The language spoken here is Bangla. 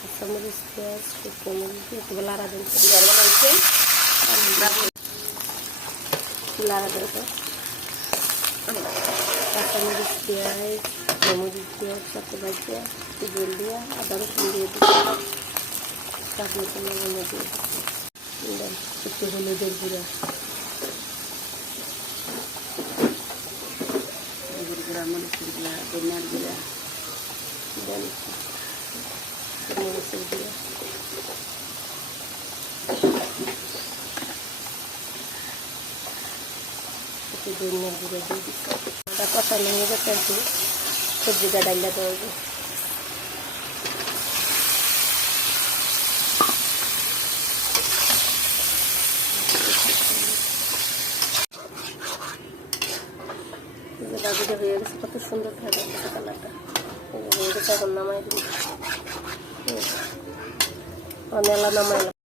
কাঁচামরিচ পেঁয়াজ শুকনো মরিচ দিয়ে একটু লাড়া দেন, লাড়া দেন। কাঁচামরিচ পেঁয়াজ মরিচ দিয়ে সাথে ভাজিয়া একটু জল দিয়া আদা রসুন দিয়ে দিচ্ছি, চাট মশলা দিয়ে দেন, একটু হলুদের গুঁড়া, মরিচের গুঁড়া, ধনিয়ার গুঁড়া দেন, মরিচের গুঁড়া, একটু ধনিয়ার গুঁড়া দিয়ে দিচ্ছি। আদা কষানো হয়ে গেছে, একটু সবজিটা ডাইলা দেওয়া হবে। বাজিটা হয়ে গেছে, কত সুন্দর থাকে কালারটা হয়ে গেছে। এখন নামাই দিই, মেলা নামাইলাম।